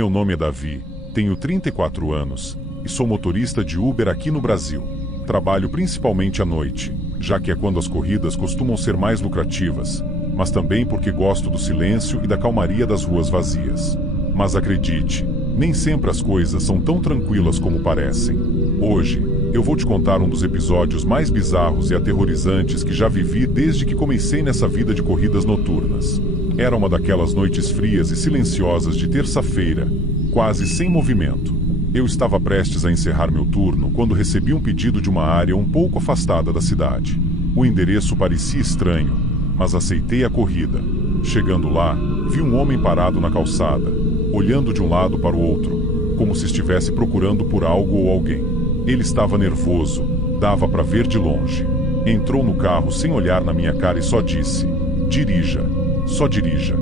Meu nome é Davi, tenho 34 anos e sou motorista de Uber aqui no Brasil. Trabalho principalmente à noite, já que é quando as corridas costumam ser mais lucrativas, mas também porque gosto do silêncio e da calmaria das ruas vazias. Mas acredite, nem sempre as coisas são tão tranquilas como parecem. Hoje, eu vou te contar um dos episódios mais bizarros e aterrorizantes que já vivi desde que comecei nessa vida de corridas noturnas. Era uma daquelas noites frias e silenciosas de terça-feira, quase sem movimento. Eu estava prestes a encerrar meu turno quando recebi um pedido de uma área um pouco afastada da cidade. O endereço parecia estranho, mas aceitei a corrida. Chegando lá, vi um homem parado na calçada, olhando de um lado para o outro, como se estivesse procurando por algo ou alguém. Ele estava nervoso, dava para ver de longe. Entrou no carro sem olhar na minha cara e só disse: "Dirija, só dirija."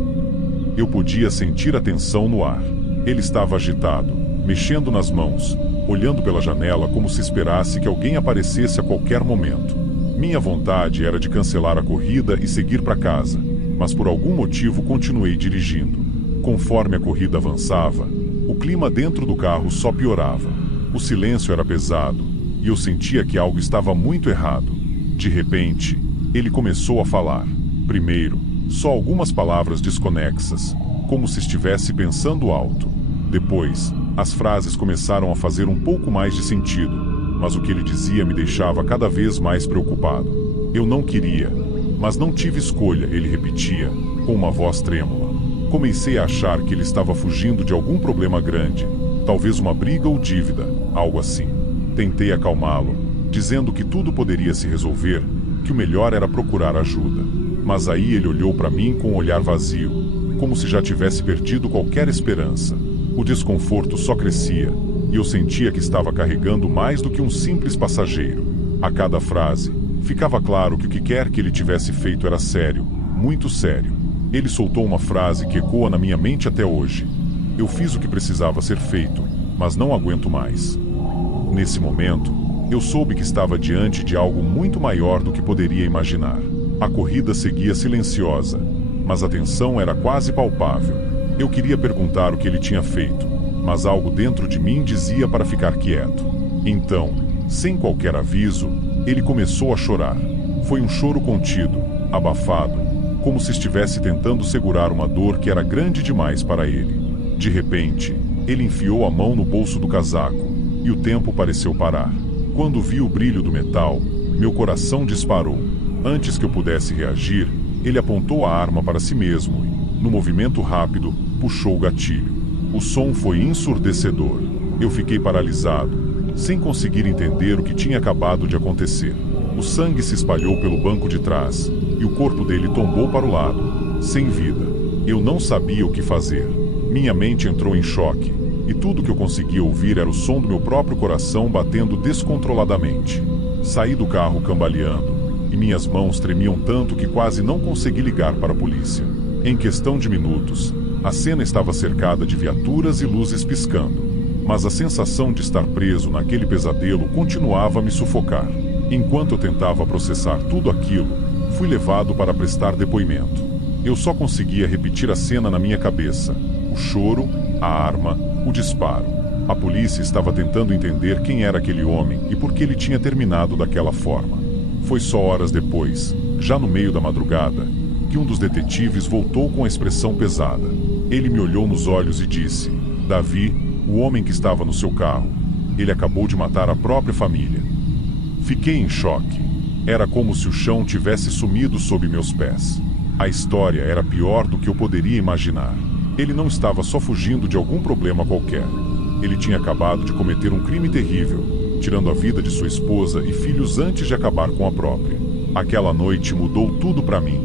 Eu podia sentir a tensão no ar. Ele estava agitado, mexendo nas mãos, olhando pela janela como se esperasse que alguém aparecesse a qualquer momento. Minha vontade era de cancelar a corrida e seguir para casa, mas por algum motivo continuei dirigindo. Conforme a corrida avançava, o clima dentro do carro só piorava. O silêncio era pesado, e eu sentia que algo estava muito errado. De repente, ele começou a falar. Primeiro, só algumas palavras desconexas, como se estivesse pensando alto. Depois, as frases começaram a fazer um pouco mais de sentido, mas o que ele dizia me deixava cada vez mais preocupado. Eu não queria, mas não tive escolha, ele repetia, com uma voz trêmula. Comecei a achar que ele estava fugindo de algum problema grande, talvez uma briga ou dívida, algo assim. Tentei acalmá-lo, dizendo que tudo poderia se resolver, que o melhor era procurar ajuda. Mas aí ele olhou para mim com um olhar vazio, como se já tivesse perdido qualquer esperança. O desconforto só crescia, e eu sentia que estava carregando mais do que um simples passageiro. A cada frase, ficava claro que o que quer que ele tivesse feito era sério, muito sério. Ele soltou uma frase que ecoa na minha mente até hoje. Eu fiz o que precisava ser feito, mas não aguento mais. Nesse momento, eu soube que estava diante de algo muito maior do que poderia imaginar. A corrida seguia silenciosa, mas a tensão era quase palpável. Eu queria perguntar o que ele tinha feito, mas algo dentro de mim dizia para ficar quieto. Então, sem qualquer aviso, ele começou a chorar. Foi um choro contido, abafado, como se estivesse tentando segurar uma dor que era grande demais para ele. De repente, ele enfiou a mão no bolso do casaco, e o tempo pareceu parar. Quando vi o brilho do metal, meu coração disparou. Antes que eu pudesse reagir, ele apontou a arma para si mesmo e, no movimento rápido, puxou o gatilho. O som foi ensurdecedor. Eu fiquei paralisado, sem conseguir entender o que tinha acabado de acontecer. O sangue se espalhou pelo banco de trás, e o corpo dele tombou para o lado, sem vida. Eu não sabia o que fazer. Minha mente entrou em choque, e tudo que eu conseguia ouvir era o som do meu próprio coração batendo descontroladamente. Saí do carro cambaleando, e minhas mãos tremiam tanto que quase não consegui ligar para a polícia. Em questão de minutos, a cena estava cercada de viaturas e luzes piscando, mas a sensação de estar preso naquele pesadelo continuava a me sufocar. Enquanto eu tentava processar tudo aquilo, fui levado para prestar depoimento. Eu só conseguia repetir a cena na minha cabeça: o choro, a arma, o disparo. A polícia estava tentando entender quem era aquele homem e por que ele tinha terminado daquela forma. Foi só horas depois, já no meio da madrugada, que um dos detetives voltou com a expressão pesada. Ele me olhou nos olhos e disse: "Davi, o homem que estava no seu carro, ele acabou de matar a própria família." Fiquei em choque. Era como se o chão tivesse sumido sob meus pés. A história era pior do que eu poderia imaginar. Ele não estava só fugindo de algum problema qualquer. Ele tinha acabado de cometer um crime terrível, tirando a vida de sua esposa e filhos antes de acabar com a própria. Aquela noite mudou tudo para mim.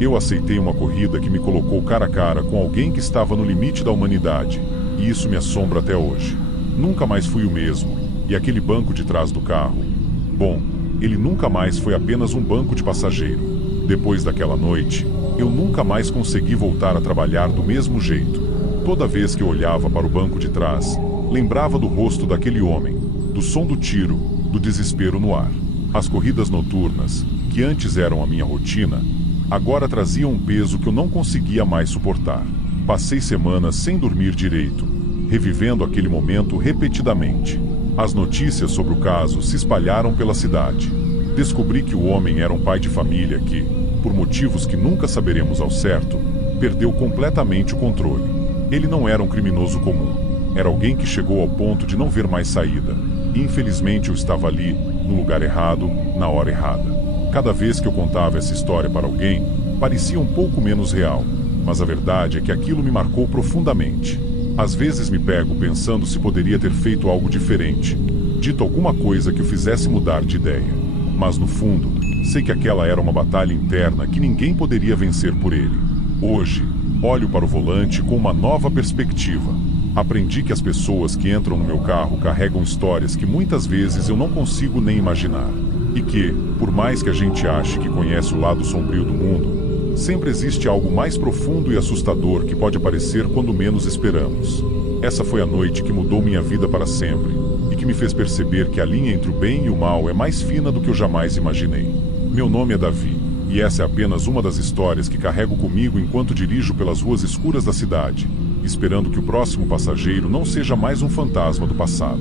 Eu aceitei uma corrida que me colocou cara a cara com alguém que estava no limite da humanidade, e isso me assombra até hoje. Nunca mais fui o mesmo, e aquele banco de trás do carro, bom, ele nunca mais foi apenas um banco de passageiro. Depois daquela noite, eu nunca mais consegui voltar a trabalhar do mesmo jeito. Toda vez que eu olhava para o banco de trás, lembrava do rosto daquele homem, do som do tiro, do desespero no ar. As corridas noturnas, que antes eram a minha rotina, agora traziam um peso que eu não conseguia mais suportar. Passei semanas sem dormir direito, revivendo aquele momento repetidamente. As notícias sobre o caso se espalharam pela cidade. Descobri que o homem era um pai de família que, por motivos que nunca saberemos ao certo, perdeu completamente o controle. Ele não era um criminoso comum. Era alguém que chegou ao ponto de não ver mais saída. E infelizmente eu estava ali, no lugar errado, na hora errada. Cada vez que eu contava essa história para alguém, parecia um pouco menos real. Mas a verdade é que aquilo me marcou profundamente. Às vezes me pego pensando se poderia ter feito algo diferente, dito alguma coisa que o fizesse mudar de ideia. Mas no fundo, sei que aquela era uma batalha interna que ninguém poderia vencer por ele. Hoje, olho para o volante com uma nova perspectiva. Aprendi que as pessoas que entram no meu carro carregam histórias que muitas vezes eu não consigo nem imaginar. E que, por mais que a gente ache que conhece o lado sombrio do mundo, sempre existe algo mais profundo e assustador que pode aparecer quando menos esperamos. Essa foi a noite que mudou minha vida para sempre, e que me fez perceber que a linha entre o bem e o mal é mais fina do que eu jamais imaginei. Meu nome é Davi, e essa é apenas uma das histórias que carrego comigo enquanto dirijo pelas ruas escuras da cidade, esperando que o próximo passageiro não seja mais um fantasma do passado.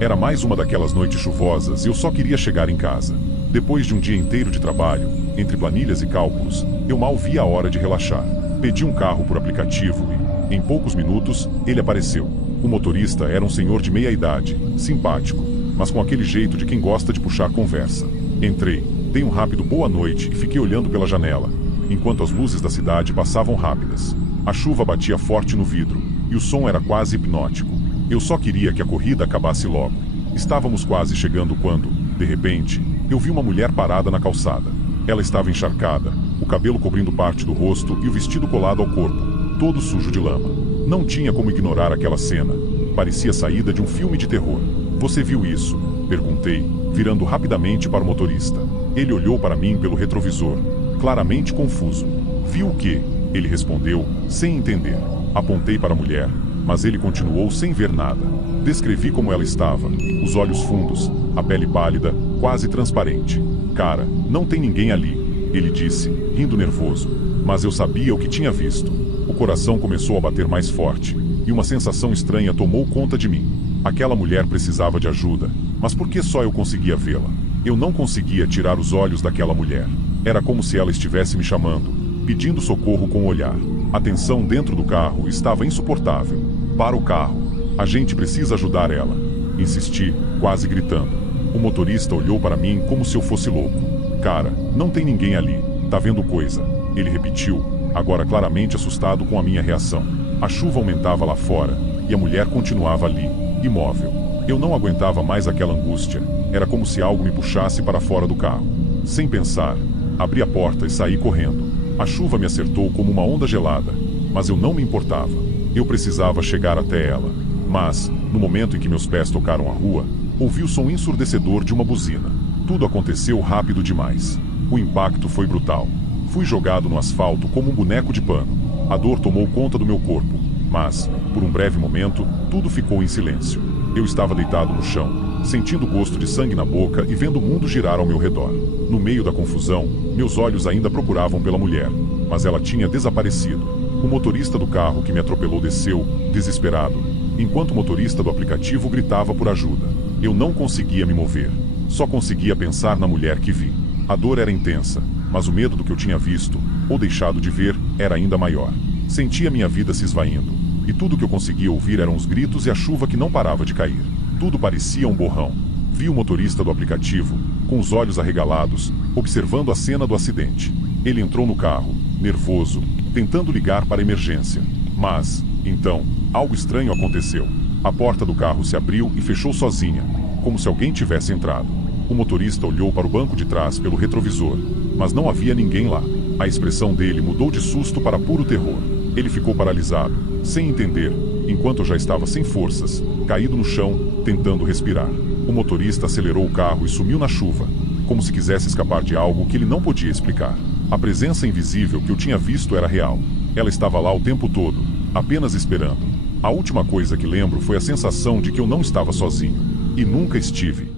Era mais uma daquelas noites chuvosas e eu só queria chegar em casa. Depois de um dia inteiro de trabalho, entre planilhas e cálculos, eu mal via a hora de relaxar. Pedi um carro por aplicativo e, em poucos minutos, ele apareceu. O motorista era um senhor de meia idade, simpático, mas com aquele jeito de quem gosta de puxar conversa. Entrei, dei um rápido boa noite e fiquei olhando pela janela, enquanto as luzes da cidade passavam rápidas. A chuva batia forte no vidro, e o som era quase hipnótico. Eu só queria que a corrida acabasse logo. Estávamos quase chegando quando, de repente, eu vi uma mulher parada na calçada. Ela estava encharcada, o cabelo cobrindo parte do rosto e o vestido colado ao corpo, todo sujo de lama. Não tinha como ignorar aquela cena. Parecia saída de um filme de terror. "Você viu isso?" perguntei, virando rapidamente para o motorista. Ele olhou para mim pelo retrovisor, claramente confuso. "Viu o quê?" ele respondeu, sem entender. Apontei para a mulher, mas ele continuou sem ver nada. Descrevi como ela estava, os olhos fundos, a pele pálida, quase transparente. "Cara, não tem ninguém ali", ele disse, rindo nervoso. Mas eu sabia o que tinha visto. O coração começou a bater mais forte, e uma sensação estranha tomou conta de mim. Aquela mulher precisava de ajuda, mas por que só eu conseguia vê-la? Eu não conseguia tirar os olhos daquela mulher. Era como se ela estivesse me chamando, pedindo socorro com o olhar. A tensão dentro do carro estava insuportável. "Para o carro. A gente precisa ajudar ela", insisti, quase gritando. O motorista olhou para mim como se eu fosse louco. "Cara, não tem ninguém ali. Tá vendo coisa?" ele repetiu, agora claramente assustado com a minha reação. A chuva aumentava lá fora, e a mulher continuava ali, imóvel. Eu não aguentava mais aquela angústia. Era como se algo me puxasse para fora do carro. Sem pensar, abri a porta e saí correndo. A chuva me acertou como uma onda gelada, mas eu não me importava. Eu precisava chegar até ela. Mas, no momento em que meus pés tocaram a rua, ouvi o som ensurdecedor de uma buzina. Tudo aconteceu rápido demais. O impacto foi brutal. Fui jogado no asfalto como um boneco de pano. A dor tomou conta do meu corpo, mas, por um breve momento, tudo ficou em silêncio. Eu estava deitado no chão, sentindo o gosto de sangue na boca e vendo o mundo girar ao meu redor. No meio da confusão, meus olhos ainda procuravam pela mulher, mas ela tinha desaparecido. O motorista do carro que me atropelou desceu, desesperado, enquanto o motorista do aplicativo gritava por ajuda. Eu não conseguia me mover. Só conseguia pensar na mulher que vi. A dor era intensa, mas o medo do que eu tinha visto, ou deixado de ver, era ainda maior. Sentia minha vida se esvaindo, e tudo que eu conseguia ouvir eram os gritos e a chuva que não parava de cair. Tudo parecia um borrão. Vi o motorista do aplicativo, com os olhos arregalados, observando a cena do acidente. Ele entrou no carro, nervoso, tentando ligar para a emergência. Mas, então, algo estranho aconteceu. A porta do carro se abriu e fechou sozinha, como se alguém tivesse entrado. O motorista olhou para o banco de trás pelo retrovisor, mas não havia ninguém lá. A expressão dele mudou de susto para puro terror. Ele ficou paralisado, sem entender, enquanto eu já estava sem forças, caído no chão, tentando respirar. O motorista acelerou o carro e sumiu na chuva, como se quisesse escapar de algo que ele não podia explicar. A presença invisível que eu tinha visto era real. Ela estava lá o tempo todo, apenas esperando. A última coisa que lembro foi a sensação de que eu não estava sozinho. E nunca estive.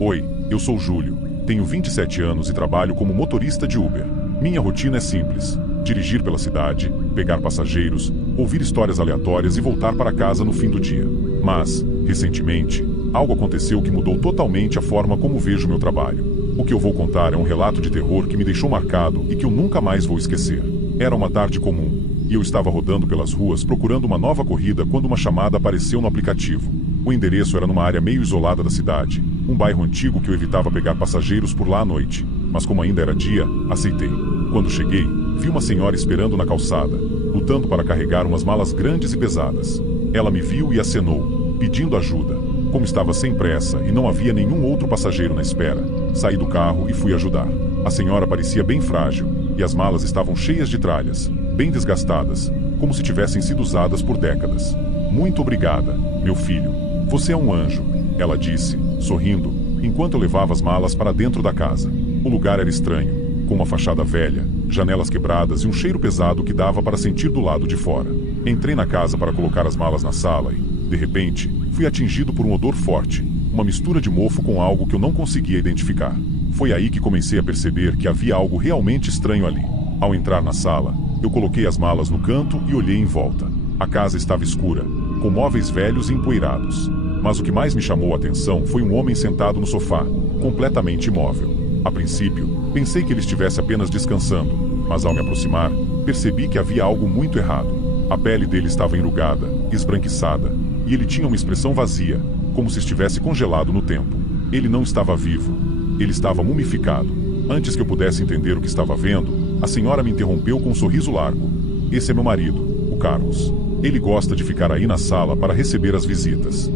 Oi, eu sou Júlio. Tenho 27 anos e trabalho como motorista de Uber. Minha rotina é simples: dirigir pela cidade, pegar passageiros, ouvir histórias aleatórias e voltar para casa no fim do dia. Mas, recentemente, algo aconteceu que mudou totalmente a forma como vejo meu trabalho. O que eu vou contar é um relato de terror que me deixou marcado e que eu nunca mais vou esquecer. Era uma tarde comum, e eu estava rodando pelas ruas procurando uma nova corrida quando uma chamada apareceu no aplicativo. O endereço era numa área meio isolada da cidade, um bairro antigo que eu evitava pegar passageiros por lá à noite. Mas como ainda era dia, aceitei. Quando cheguei, vi uma senhora esperando na calçada, lutando para carregar umas malas grandes e pesadas. Ela me viu e acenou, pedindo ajuda. Como estava sem pressa e não havia nenhum outro passageiro na espera, saí do carro e fui ajudar. A senhora parecia bem frágil, e as malas estavam cheias de tralhas, bem desgastadas, como se tivessem sido usadas por décadas. Muito obrigada, meu filho. Você é um anjo, ela disse, sorrindo, enquanto eu levava as malas para dentro da casa. O lugar era estranho, com uma fachada velha, janelas quebradas e um cheiro pesado que dava para sentir do lado de fora. Entrei na casa para colocar as malas na sala e, de repente, fui atingido por um odor forte, uma mistura de mofo com algo que eu não conseguia identificar. Foi aí que comecei a perceber que havia algo realmente estranho ali. Ao entrar na sala, eu coloquei as malas no canto e olhei em volta. A casa estava escura, com móveis velhos e empoeirados. Mas o que mais me chamou a atenção foi um homem sentado no sofá, completamente imóvel. A princípio, pensei que ele estivesse apenas descansando, mas ao me aproximar, percebi que havia algo muito errado. A pele dele estava enrugada, esbranquiçada, e ele tinha uma expressão vazia, como se estivesse congelado no tempo. Ele não estava vivo. Ele estava mumificado. Antes que eu pudesse entender o que estava vendo, a senhora me interrompeu com um sorriso largo. Esse é meu marido, o Carlos. Ele gosta de ficar aí na sala para receber as visitas.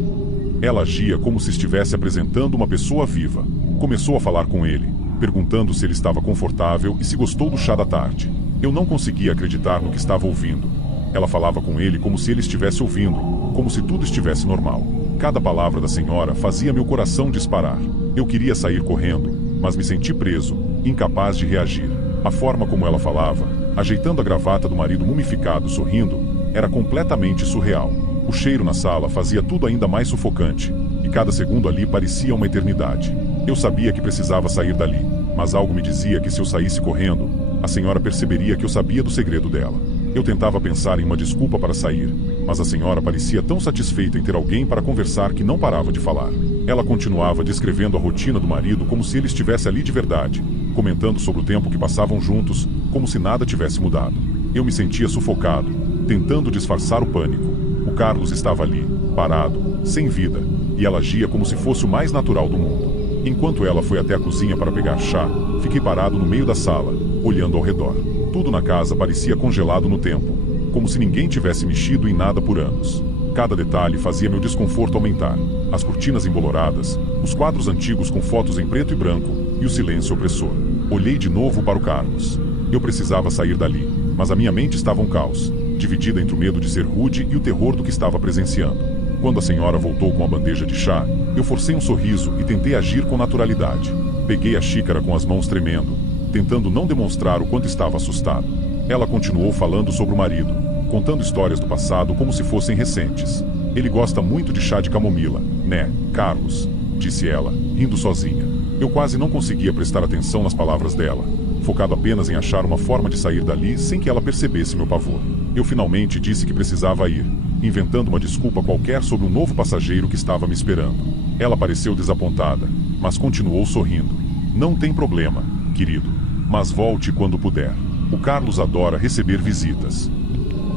Ela agia como se estivesse apresentando uma pessoa viva. Começou a falar com ele, perguntando se ele estava confortável e se gostou do chá da tarde. Eu não conseguia acreditar no que estava ouvindo. Ela falava com ele como se ele estivesse ouvindo, como se tudo estivesse normal. Cada palavra da senhora fazia meu coração disparar. Eu queria sair correndo, mas me senti preso, incapaz de reagir. A forma como ela falava, ajeitando a gravata do marido mumificado sorrindo, era completamente surreal. O cheiro na sala fazia tudo ainda mais sufocante, e cada segundo ali parecia uma eternidade. Eu sabia que precisava sair dali, mas algo me dizia que se eu saísse correndo, a senhora perceberia que eu sabia do segredo dela. Eu tentava pensar em uma desculpa para sair, mas a senhora parecia tão satisfeita em ter alguém para conversar que não parava de falar. Ela continuava descrevendo a rotina do marido como se ele estivesse ali de verdade, comentando sobre o tempo que passavam juntos, como se nada tivesse mudado. Eu me sentia sufocado, tentando disfarçar o pânico. O Carlos estava ali, parado, sem vida, e ela agia como se fosse o mais natural do mundo. Enquanto ela foi até a cozinha para pegar chá, fiquei parado no meio da sala, olhando ao redor. Tudo na casa parecia congelado no tempo, como se ninguém tivesse mexido em nada por anos. Cada detalhe fazia meu desconforto aumentar. As cortinas emboloradas, os quadros antigos com fotos em preto e branco, e o silêncio opressor. Olhei de novo para o Carlos. Eu precisava sair dali, mas a minha mente estava um caos, dividida entre o medo de ser rude e o terror do que estava presenciando. Quando a senhora voltou com a bandeja de chá, eu forcei um sorriso e tentei agir com naturalidade. Peguei a xícara com as mãos tremendo, tentando não demonstrar o quanto estava assustado. Ela continuou falando sobre o marido, contando histórias do passado como se fossem recentes. Ele gosta muito de chá de camomila, né, Carlos? Disse ela, rindo sozinha. Eu quase não conseguia prestar atenção nas palavras dela, focado apenas em achar uma forma de sair dali sem que ela percebesse meu pavor. Eu finalmente disse que precisava ir, inventando uma desculpa qualquer sobre um novo passageiro que estava me esperando. Ela pareceu desapontada, mas continuou sorrindo. Não tem problema, querido, mas volte quando puder. O Carlos adora receber visitas.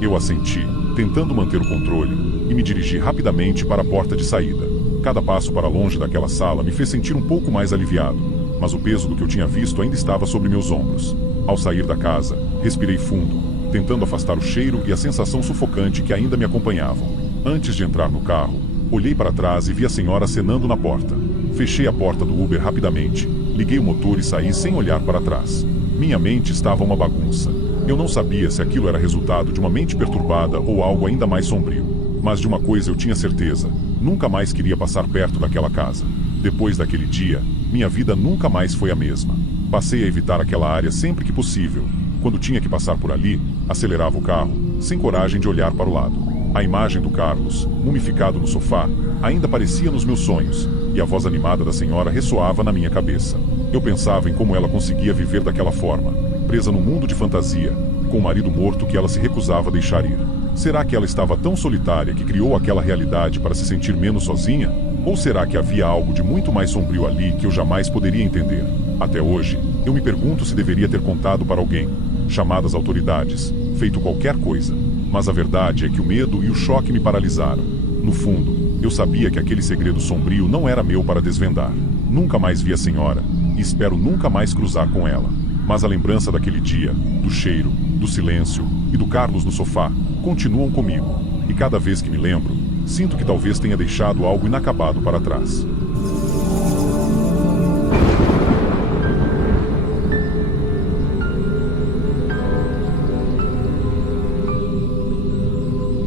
Eu assenti, tentando manter o controle, e me dirigi rapidamente para a porta de saída. Cada passo para longe daquela sala me fez sentir um pouco mais aliviado, mas o peso do que eu tinha visto ainda estava sobre meus ombros. Ao sair da casa, respirei fundo, tentando afastar o cheiro e a sensação sufocante que ainda me acompanhavam. Antes de entrar no carro, olhei para trás e vi a senhora acenando na porta. Fechei a porta do Uber rapidamente, liguei o motor e saí sem olhar para trás. Minha mente estava uma bagunça. Eu não sabia se aquilo era resultado de uma mente perturbada ou algo ainda mais sombrio. Mas de uma coisa eu tinha certeza: nunca mais queria passar perto daquela casa. Depois daquele dia, minha vida nunca mais foi a mesma. Passei a evitar aquela área sempre que possível. Quando tinha que passar por ali, acelerava o carro, sem coragem de olhar para o lado. A imagem do Carlos, mumificado no sofá, Ainda parecia nos meus sonhos, e a voz animada da senhora ressoava na minha cabeça. Eu pensava em como ela conseguia viver daquela forma, presa num mundo de fantasia, com o marido morto que ela se recusava a deixar ir. Será que ela estava tão solitária que criou aquela realidade para se sentir menos sozinha? Ou será que havia algo de muito mais sombrio ali que eu jamais poderia entender? Até hoje, eu me pergunto se deveria ter contado para alguém, chamado as autoridades, feito qualquer coisa. Mas a verdade é que o medo e o choque me paralisaram. No fundo, eu sabia que aquele segredo sombrio não era meu para desvendar. Nunca mais vi a senhora, e espero nunca mais cruzar com ela. Mas a lembrança daquele dia, do cheiro, do silêncio e do Carlos no sofá, continuam comigo. E cada vez que me lembro, sinto que talvez tenha deixado algo inacabado para trás.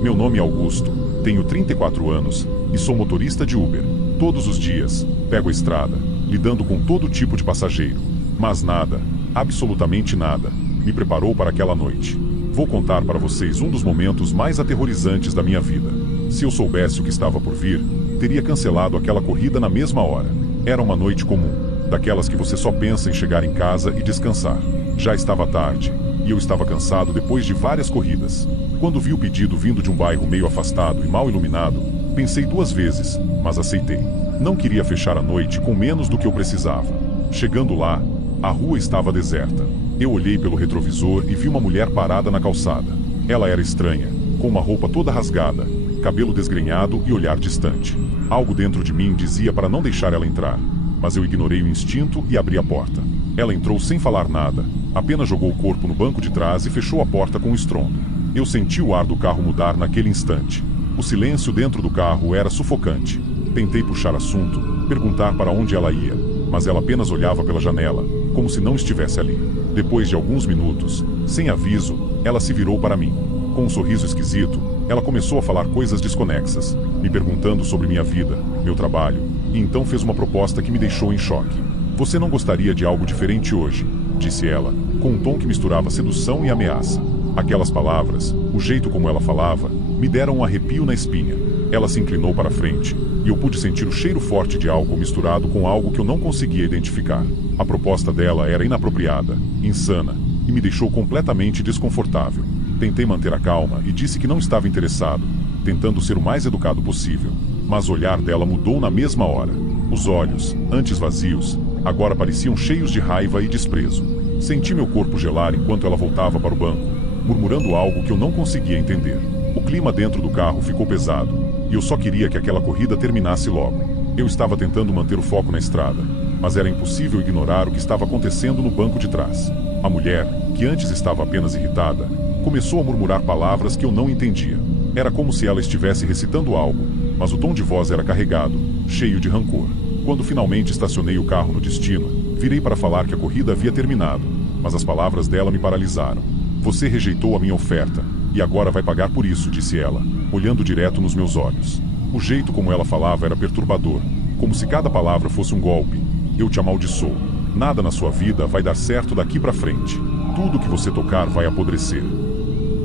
Meu nome é Augusto, tenho 34 anos e sou motorista de Uber. Todos os dias, pego a estrada, lidando com todo tipo de passageiro. Mas nada, absolutamente nada, me preparou para aquela noite. Vou contar para vocês um dos momentos mais aterrorizantes da minha vida. Se eu soubesse o que estava por vir, teria cancelado aquela corrida na mesma hora. Era uma noite comum, daquelas que você só pensa em chegar em casa e descansar. Já estava tarde, e eu estava cansado depois de várias corridas. Quando vi o pedido vindo de um bairro meio afastado e mal iluminado, pensei 2 vezes, mas aceitei. Não queria fechar a noite com menos do que eu precisava. Chegando lá, a rua estava deserta. Eu olhei pelo retrovisor e vi uma mulher parada na calçada. Ela era estranha, com uma roupa toda rasgada, cabelo desgrenhado e olhar distante. Algo dentro de mim dizia para não deixar ela entrar, mas eu ignorei o instinto e abri a porta. Ela entrou sem falar nada, apenas jogou o corpo no banco de trás e fechou a porta com um estrondo. Eu senti o ar do carro mudar naquele instante. O silêncio dentro do carro era sufocante. Tentei puxar assunto, perguntar para onde ela ia, mas ela apenas olhava pela janela, como se não estivesse ali. Depois de alguns minutos, sem aviso, ela se virou para mim. Com um sorriso esquisito, ela começou a falar coisas desconexas, me perguntando sobre minha vida, meu trabalho, e então fez uma proposta que me deixou em choque. "Você não gostaria de algo diferente hoje?", disse ela, com um tom que misturava sedução e ameaça. Aquelas palavras, o jeito como ela falava, me deram um arrepio na espinha. Ela se inclinou para frente, e eu pude sentir o cheiro forte de álcool misturado com algo que eu não conseguia identificar. A proposta dela era inapropriada, insana, e me deixou completamente desconfortável. Tentei manter a calma e disse que não estava interessado, tentando ser o mais educado possível. Mas o olhar dela mudou na mesma hora. Os olhos, antes vazios, agora pareciam cheios de raiva e desprezo. Senti meu corpo gelar enquanto ela voltava para o banco, murmurando algo que eu não conseguia entender. O clima dentro do carro ficou pesado, e eu só queria que aquela corrida terminasse logo. Eu estava tentando manter o foco na estrada, mas era impossível ignorar o que estava acontecendo no banco de trás. A mulher, que antes estava apenas irritada, começou a murmurar palavras que eu não entendia. Era como se ela estivesse recitando algo, mas o tom de voz era carregado, cheio de rancor. Quando finalmente estacionei o carro no destino, virei para falar que a corrida havia terminado, mas as palavras dela me paralisaram. "Você rejeitou a minha oferta, e agora vai pagar por isso", disse ela, olhando direto nos meus olhos. O jeito como ela falava era perturbador, como se cada palavra fosse um golpe. "Eu te amaldiçoo. Nada na sua vida vai dar certo daqui para frente. Tudo que você tocar vai apodrecer."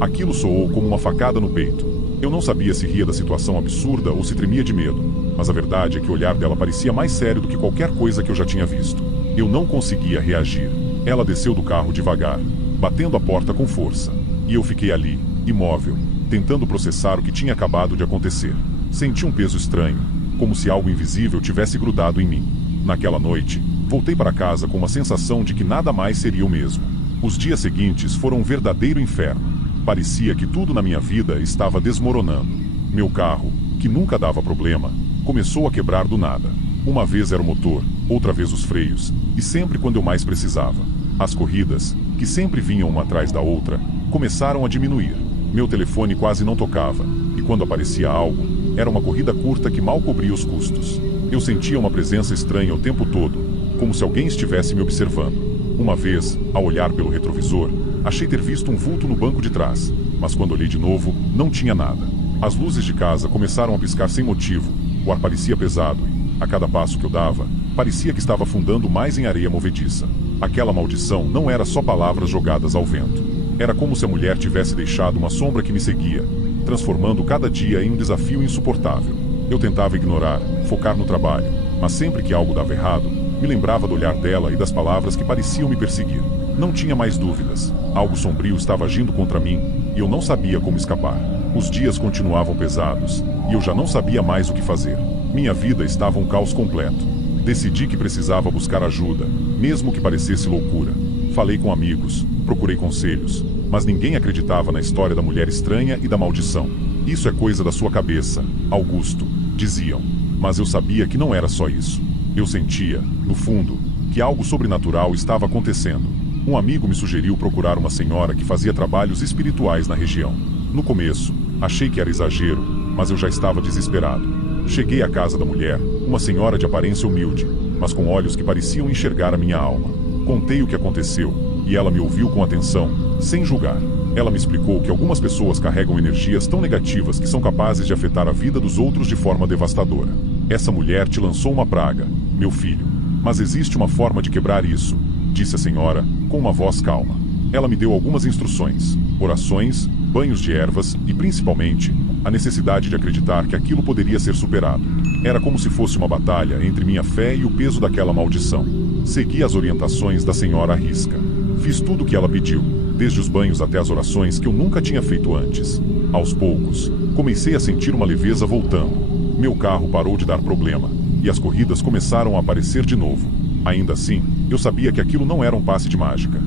Aquilo soou como uma facada no peito. Eu não sabia se ria da situação absurda ou se tremia de medo, mas a verdade é que o olhar dela parecia mais sério do que qualquer coisa que eu já tinha visto. Eu não conseguia reagir. Ela desceu do carro devagar, batendo a porta com força. E eu fiquei ali, imóvel, tentando processar o que tinha acabado de acontecer. Senti um peso estranho, como se algo invisível tivesse grudado em mim. Naquela noite, voltei para casa com uma sensação de que nada mais seria o mesmo. Os dias seguintes foram um verdadeiro inferno. Parecia que tudo na minha vida estava desmoronando. Meu carro, que nunca dava problema, começou a quebrar do nada. Uma vez era o motor, outra vez os freios, e sempre quando eu mais precisava. As corridas, que sempre vinham uma atrás da outra, começaram a diminuir. Meu telefone quase não tocava, e quando aparecia algo, era uma corrida curta que mal cobria os custos. Eu sentia uma presença estranha o tempo todo, como se alguém estivesse me observando. Uma vez, ao olhar pelo retrovisor, achei ter visto um vulto no banco de trás, mas quando olhei de novo, não tinha nada. As luzes de casa começaram a piscar sem motivo, o ar parecia pesado e, a cada passo que eu dava, parecia que estava afundando mais em areia movediça. Aquela maldição não era só palavras jogadas ao vento. Era como se a mulher tivesse deixado uma sombra que me seguia, transformando cada dia em um desafio insuportável. Eu tentava ignorar, focar no trabalho, mas sempre que algo dava errado, me lembrava do olhar dela e das palavras que pareciam me perseguir. Não tinha mais dúvidas. Algo sombrio estava agindo contra mim, e eu não sabia como escapar. Os dias continuavam pesados, e eu já não sabia mais o que fazer. Minha vida estava um caos completo. Decidi que precisava buscar ajuda, mesmo que parecesse loucura. Falei com amigos, procurei conselhos, mas ninguém acreditava na história da mulher estranha e da maldição. Isso é coisa da sua cabeça, Augusto, diziam. Mas eu sabia que não era só isso. Eu sentia, no fundo, que algo sobrenatural estava acontecendo. Um amigo me sugeriu procurar uma senhora que fazia trabalhos espirituais na região. No começo, achei que era exagero, mas eu já estava desesperado. Cheguei à casa da mulher, uma senhora de aparência humilde, mas com olhos que pareciam enxergar a minha alma. Contei o que aconteceu, e ela me ouviu com atenção, sem julgar. Ela me explicou que algumas pessoas carregam energias tão negativas que são capazes de afetar a vida dos outros de forma devastadora. Essa mulher te lançou uma praga, meu filho. Mas existe uma forma de quebrar isso, disse a senhora, com uma voz calma. Ela me deu algumas instruções, orações, banhos de ervas e, principalmente, a necessidade de acreditar que aquilo poderia ser superado. Era como se fosse uma batalha entre minha fé e o peso daquela maldição. Segui as orientações da senhora à risca. Fiz tudo o que ela pediu, desde os banhos até as orações que eu nunca tinha feito antes. Aos poucos, comecei a sentir uma leveza voltando. Meu carro parou de dar problema, e as corridas começaram a aparecer de novo. Ainda assim, eu sabia que aquilo não era um passe de mágica.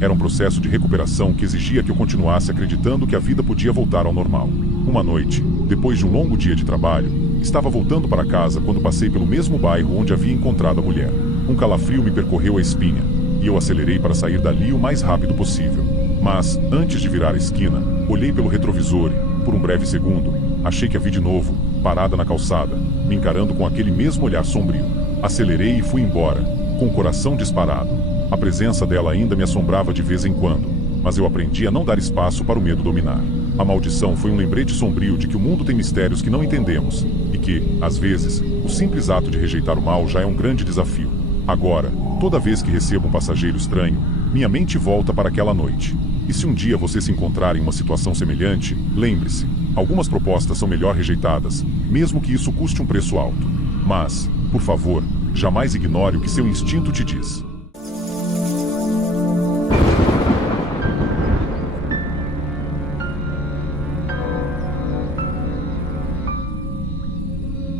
Era um processo de recuperação que exigia que eu continuasse acreditando que a vida podia voltar ao normal. Uma noite, depois de um longo dia de trabalho, estava voltando para casa quando passei pelo mesmo bairro onde havia encontrado a mulher. Um calafrio me percorreu a espinha, e eu acelerei para sair dali o mais rápido possível. Mas, antes de virar a esquina, olhei pelo retrovisor e, por um breve segundo, achei que a vi de novo, parada na calçada, me encarando com aquele mesmo olhar sombrio. Acelerei e fui embora, com o coração disparado. A presença dela ainda me assombrava de vez em quando, mas eu aprendi a não dar espaço para o medo dominar. A maldição foi um lembrete sombrio de que o mundo tem mistérios que não entendemos, e que, às vezes, o simples ato de rejeitar o mal já é um grande desafio. Agora, toda vez que recebo um passageiro estranho, minha mente volta para aquela noite. E se um dia você se encontrar em uma situação semelhante, lembre-se, algumas propostas são melhor rejeitadas, mesmo que isso custe um preço alto. Mas, por favor, jamais ignore o que seu instinto te diz.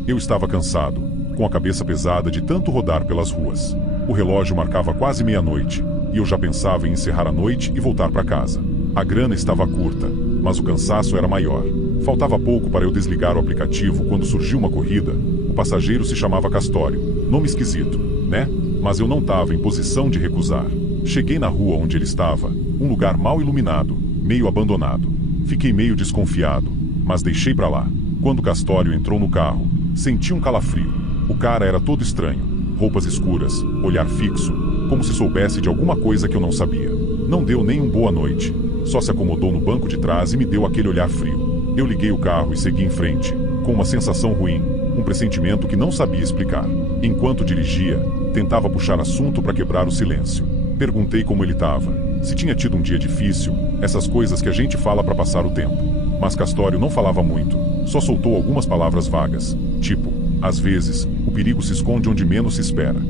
Eu estava cansado, com a cabeça pesada de tanto rodar pelas ruas. O relógio marcava quase meia-noite, e eu já pensava em encerrar a noite e voltar para casa. A grana estava curta, mas o cansaço era maior. Faltava pouco para eu desligar o aplicativo quando surgiu uma corrida. O passageiro se chamava Castório. Nome esquisito, né? Mas eu não estava em posição de recusar. Cheguei na rua onde ele estava, um lugar mal iluminado, meio abandonado. Fiquei meio desconfiado, mas deixei para lá. Quando Castório entrou no carro, senti um calafrio. O cara era todo estranho. Roupas escuras, olhar fixo, como se soubesse de alguma coisa que eu não sabia. Não deu nem boa noite. Só se acomodou no banco de trás e me deu aquele olhar frio. Eu liguei o carro e segui em frente, com uma sensação ruim, um pressentimento que não sabia explicar. Enquanto dirigia, tentava puxar assunto para quebrar o silêncio. Perguntei como ele estava, se tinha tido um dia difícil, essas coisas que a gente fala para passar o tempo. Mas Castório não falava muito, só soltou algumas palavras vagas, tipo, às vezes, o perigo se esconde onde menos se espera.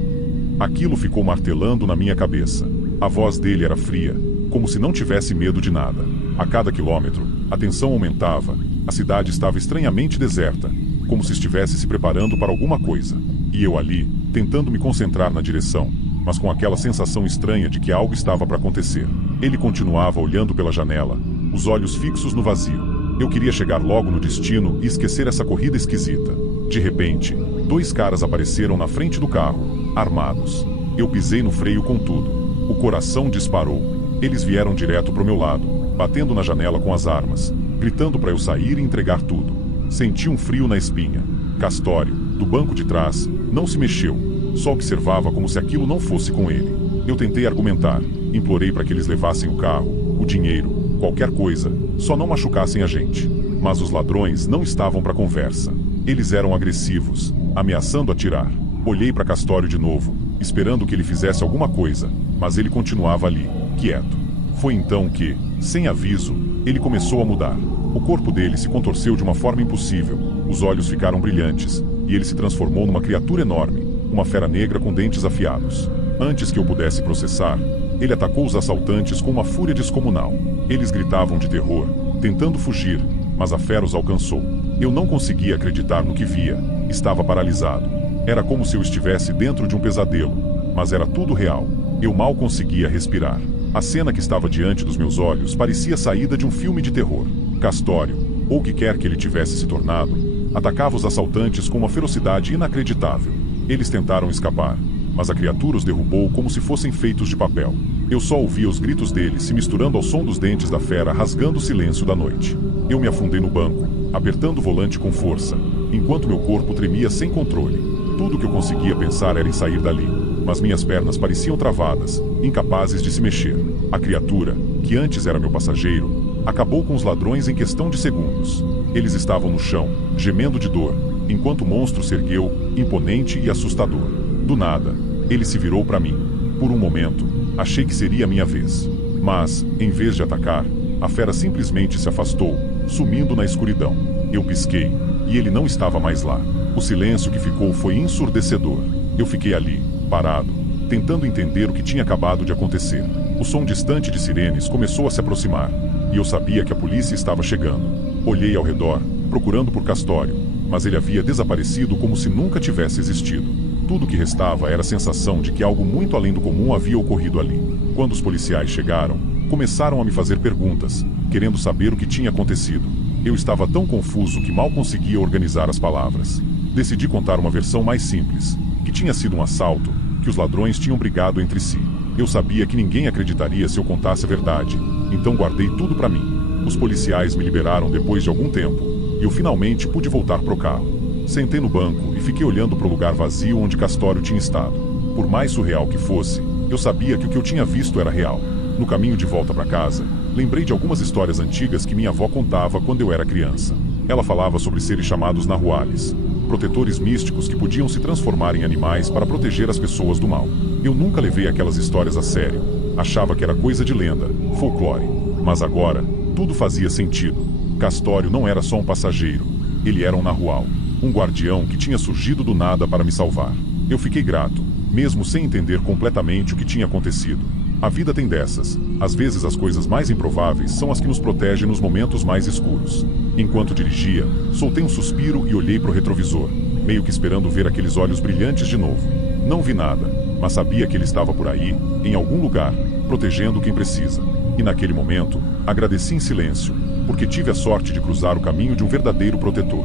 Aquilo ficou martelando na minha cabeça. A voz dele era fria, como se não tivesse medo de nada. A cada quilômetro, a tensão aumentava, a cidade estava estranhamente deserta, como se estivesse se preparando para alguma coisa. E eu ali, tentando me concentrar na direção, mas com aquela sensação estranha de que algo estava para acontecer. Ele continuava olhando pela janela, os olhos fixos no vazio. Eu queria chegar logo no destino e esquecer essa corrida esquisita. De repente, 2 caras apareceram na frente do carro, armados. Eu pisei no freio com tudo. O coração disparou. Eles vieram direto pro meu lado, batendo na janela com as armas, gritando para eu sair e entregar tudo. Senti um frio na espinha. Castório, do banco de trás, não se mexeu, só observava como se aquilo não fosse com ele. Eu tentei argumentar, implorei para que eles levassem o carro, o dinheiro, qualquer coisa, só não machucassem a gente. Mas os ladrões não estavam para conversa. Eles eram agressivos, ameaçando atirar. Olhei para Castório de novo, esperando que ele fizesse alguma coisa, mas ele continuava ali, quieto. Foi então que, sem aviso, ele começou a mudar. O corpo dele se contorceu de uma forma impossível. Os olhos ficaram brilhantes, e ele se transformou numa criatura enorme, uma fera negra com dentes afiados. Antes que eu pudesse processar, ele atacou os assaltantes com uma fúria descomunal. Eles gritavam de terror, tentando fugir, mas a fera os alcançou. Eu não conseguia acreditar no que via. Estava paralisado. Era como se eu estivesse dentro de um pesadelo, mas era tudo real. Eu mal conseguia respirar. A cena que estava diante dos meus olhos parecia saída de um filme de terror. Castório, ou o que quer que ele tivesse se tornado, atacava os assaltantes com uma ferocidade inacreditável. Eles tentaram escapar, mas a criatura os derrubou como se fossem feitos de papel. Eu só ouvia os gritos deles se misturando ao som dos dentes da fera rasgando o silêncio da noite. Eu me afundei no banco, apertando o volante com força, enquanto meu corpo tremia sem controle. Tudo que eu conseguia pensar era em sair dali, mas minhas pernas pareciam travadas, incapazes de se mexer. A criatura, que antes era meu passageiro, acabou com os ladrões em questão de segundos. Eles estavam no chão, gemendo de dor, enquanto o monstro se ergueu, imponente e assustador. Do nada, ele se virou para mim. Por um momento, achei que seria a minha vez. Mas, em vez de atacar, a fera simplesmente se afastou, sumindo na escuridão. Eu pisquei, e ele não estava mais lá. O silêncio que ficou foi ensurdecedor. Eu fiquei ali, parado, tentando entender o que tinha acabado de acontecer. O som distante de sirenes começou a se aproximar, e eu sabia que a polícia estava chegando. Olhei ao redor, procurando por Castório, mas ele havia desaparecido como se nunca tivesse existido. Tudo o que restava era a sensação de que algo muito além do comum havia ocorrido ali. Quando os policiais chegaram, começaram a me fazer perguntas, querendo saber o que tinha acontecido. Eu estava tão confuso que mal conseguia organizar as palavras. Decidi contar uma versão mais simples, que tinha sido um assalto, que os ladrões tinham brigado entre si. Eu sabia que ninguém acreditaria se eu contasse a verdade, então guardei tudo para mim. Os policiais me liberaram depois de algum tempo, e eu finalmente pude voltar pro carro. Sentei no banco e fiquei olhando para o lugar vazio onde Castório tinha estado. Por mais surreal que fosse, eu sabia que o que eu tinha visto era real. No caminho de volta para casa, lembrei de algumas histórias antigas que minha avó contava quando eu era criança. Ela falava sobre seres chamados nahuales, protetores místicos que podiam se transformar em animais para proteger as pessoas do mal. Eu nunca levei aquelas histórias a sério. Achava que era coisa de lenda, folclore. Mas agora, tudo fazia sentido. Castório não era só um passageiro. Ele era um nahual, um guardião que tinha surgido do nada para me salvar. Eu fiquei grato, mesmo sem entender completamente o que tinha acontecido. A vida tem dessas. Às vezes as coisas mais improváveis são as que nos protegem nos momentos mais escuros. Enquanto dirigia, soltei um suspiro e olhei para o retrovisor, meio que esperando ver aqueles olhos brilhantes de novo. Não vi nada, mas sabia que ele estava por aí, em algum lugar, protegendo quem precisa. E naquele momento, agradeci em silêncio, porque tive a sorte de cruzar o caminho de um verdadeiro protetor.